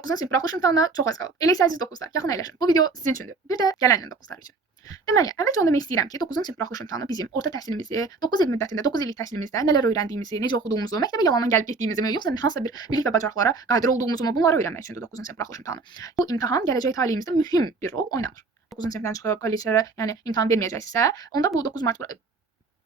9-cu sinif buraxılış imtahanına çox az qalıb. Elə isə əziz 9-lar, yaxın əyləşin. Bu video sizin üçündür. Bir də gələn ilin 9-lar üçün. Deməli, əvvəlcə onu demək istəyirəm ki, 9-cu sinif buraxılış imtahanı bizim orta təhsilimizi, 9 il müddətində, 9 illik təhsilimizdə nələr öyrəndiyimizi, necə oxuduğumuzu, məktəbə yalandan gəlib getdiyimizi, yoxsa hansısa bir bilik və bacarıqlara qadir olduğumuzu bunları öyrənmək üçündür 9-cu sinif buraxılış imtahanı. Bu imtahan gələcək taleyimizdə mühüm bir rol oynamır. 9-cu sinifdən çıxıb kolleclərə, yəni imtahan verməyəcəksə, onda bu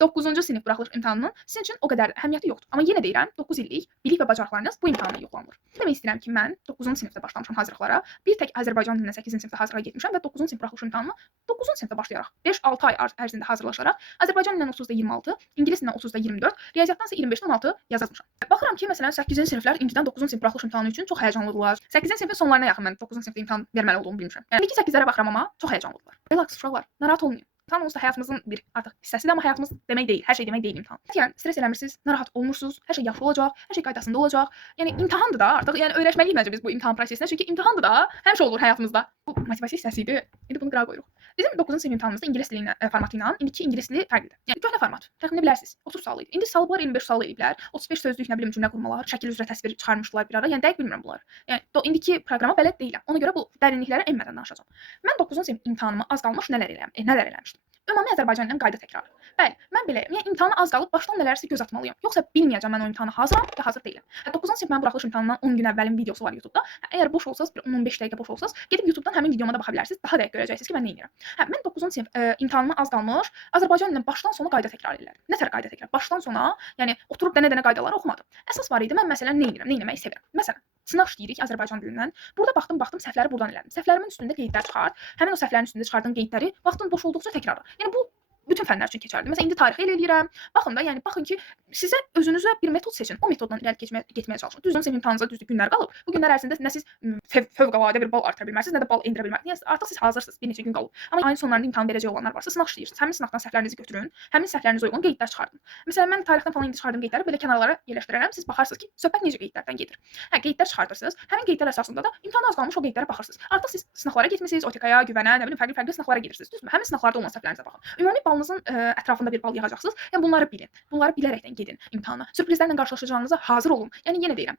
9-cu sinif buraxılış imtahanının sizin üçün o qədər əhəmiyyəti yoxdur. Amma yenə deyirəm, 9 illik bilik və bacarıqlarınız bu imtahana yoxlanılır. Demək istəyirəm ki, mən 9-cu sinifdə başlamışam hazırlıqlara. Bir tək Azərbaycan dilindən 8-ci sinifdə hazırlığa getmişəm və 9-cu sinif buraxılış imtahanını 9-cu sinifdə başlayaraq 5-6 ay ərzində hazırlaşaraq Azərbaycan dilindən 30-da 26, ingilis dilindən 30-da 24, riyaziyyatdan isə 25-dən 16 yazmışam. Baxıram ki, məsələn 8-ci siniflər indidən 9-cu sinif buraxılış imtahanı üçün çox həyəcanlıdırlar. 8-ci sinifin sonlarına yaxın mən 9-cu sinifdə imtahan verməli olduğumu bilmişəm. Yəni 2-8-lərə baxıram amma çox həyəcanlıdırlar. Relax uşaqlar, narahat olmayın. İmtahan onsuz da həyatımızın bir artıq hissəsidir, amma həyatımız demək deyil, hər şey demək deyil imtahan. Yəni stres eləmirsiniz, narahat olmursunuz, hər şey yaxşı olacaq, hər şey qaydasında olacaq. Yəni imtahandır da artıq, yəni öyrəşməliyik məncə biz bu imtahan prosesinə, çünki imtahandır da, həmişə olur həyatımızda. Bu motivasiya hissəsi idi. İndi bunu qırağa qoyuruq. Bizim 9-cu sinif imtahanımızda ingilis dili formatı ilə indiki ingilis dili fərqlidir. Yəni köhnə format, təxminən bilərsiniz, 30 sual idi. İndi suallar 25 sual eləyiblər. 35 sözlük, nə bilim, cümlə qurmalar, şəkil üzrə təsvir çıxarmışdılar bir ara. Yəni dəqiq bilmirəm bunları. Yəni indiki proqrama bələd deyiləm. Ona görə bu dərinliklərə enmədən danışacağam. Mən 9-cu sinif imtahanıma az qalmış nələr eləmişdim. Ümumi Azərbaycan dilinin qayda təkrarı. Bəli, mən belə, yəni imtahana az qalıb başdan nələrsə göz atmalıyam. Yoxsa bilməyəcəm mən o imtahana hazıram ya hazır deyiləm. 9-cu sinif mənim buraxılış imtahanından 10 gün əvvəlin videosu var YouTube-da. Əgər boş olsanız, bir 10-15 dəqiqə boş olsanız, gedib YouTube-dan həmin videoma da baxa bilərsiniz. Daha dəqiq görəcəksiniz ki, mən nə edirəm. Mən 9-cu sinif imtahanıma az qalmış Azərbaycan dilindən başdan sona qayda təkrar edirəm. Nə tər qayda təkrar? Başdan sona, yəni oturub dənə-dənə qaydaları oxumadım. Əsas var idi, mən məsələn nə edirəm, nə etməyi sevirəm. Məsələn, sınaq işləyirik Azərbaycan dilindən. Burada baxdım, səhvləri buradan elədim. Səhvlərimin üstündə qeydlər çıxart. Həmin o səhvlərin üstündə çıxardığım qeydləri vaxtın boş olduqca təkrarla. Yəni bu bütün fənlər üçün keçərli. Məsələn, indi tarixi elə eləyirəm. Baxın da, yəni baxın ki, sizə özünüzə bir metod seçin. O metoddan irəli getməyə çalışın. Düzdür, sizin imtahanınıza düzdür günlər qalıb. Bu günlər ərzində nə siz fövqəladə bir bal artıra bilmərsiniz, nə də bal endirə bilmərsiniz. Yəni artıq siz hazırsınız, bir neçə gün qalıb. Amma ayın sonlarında imtahan verəcək olanlar varsa, sınaq işləyirsiniz. Həmin sınaqdan səhvlərinizi götürün. Həmin səhvlərinizə uyğun qeydlər çıxardın. Məsələn, mən tarixdən falan indi çıxardığım qeydləri belə kənarlara yerləşdirərəm. Siz baxarsınız ki, söhbət necə qeydlərdən gedir. Qeydlər çıxardırsınız. Həmin qeydlər əsasında da imtahana az qalmış o qeydlərə baxırsınız. Artıq siz sınaqlara getmisiniz, OTK-ya, güvənə, nə bilim, fərqli sınaqlara gedirsiniz. Düzdürmü? Həmin sınaqlarda olan səhvlərinizə baxın. Ümumi balınızın ətrafında bir bal yığacaqsınız. Yəni bunları bilin. Bunları bilərəkdən gedin imtahana. Sürprizlərlə qarşılaşacağınıza hazır olun. Yəni yenə deyirəm.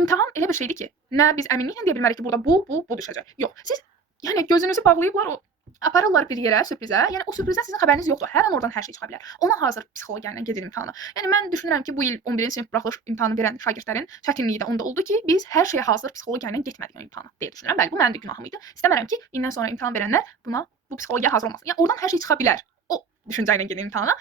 İmtahan elə bir şeydir ki, nə biz əminliklə deyə bilmərik ki, burada bu düşəcək. Yox. Siz yəni gözünüzü bağlayıblar, aparırlar bir yerə, sürprizə. Yəni o sürprizdən sizin xəbəriniz yoxdur. Hər an oradan hər şey çıxa bilər. Ona hazır psixologiya ilə gedin imtahana. Yəni mən düşünürəm ki, bu il 11-ci sinif buraxılış imtahanı verən şagirdlərin çətinliyi də onda oldu ki, biz hər şeyə hazır psixologiya ilə getmədik o imtahana deyə düşünürəm. Bəli, bu mənim də günahım idi. İstəmirəm ki, indən sonra imtahan verənlər bu psixologiyaya hazır olmasın. Yəni oradan hər şey çıxa bilər. O düşüncə ilə gedin imtahana.